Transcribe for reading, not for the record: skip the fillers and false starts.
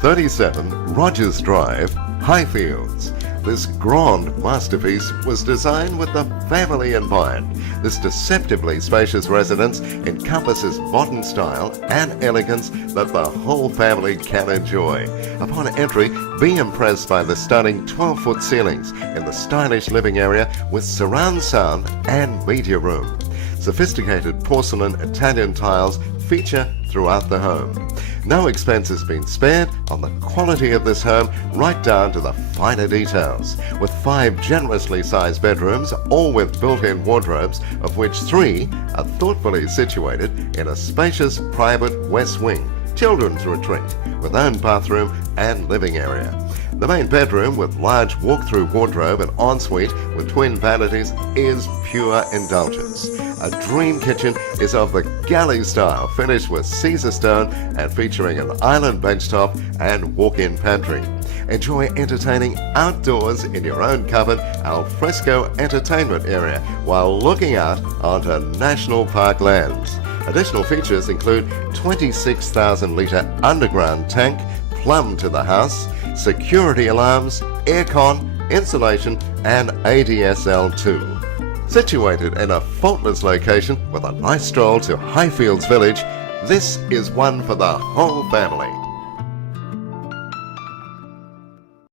37 Rogers Drive, Highfields. This grand masterpiece was designed with the family in mind. This deceptively spacious residence encompasses modern style and elegance that the whole family can enjoy. Upon entry, be impressed by the stunning 12-foot ceilings in the stylish living area with surround sound and media room. Sophisticated porcelain Italian tiles feature throughout the home. No expense has been spared on the quality of this home, right down to the finer details. With 5 generously sized bedrooms, all with built-in wardrobes, of which 3 are thoughtfully situated in a spacious private west wing, children's retreat, with own bathroom and living area. The main bedroom with large walk-through wardrobe and ensuite with twin vanities is pure indulgence. A dream kitchen is of the galley style, finished with Caesar stone and featuring an island benchtop and walk-in pantry. Enjoy entertaining outdoors in your own covered al fresco entertainment area while looking out onto national park lands. Additional features include 26,000 litre underground tank plumbed to the house, security alarms, aircon, insulation and ADSL 2. Situated in a faultless location with a nice stroll to Highfields Village, this is one for the whole family.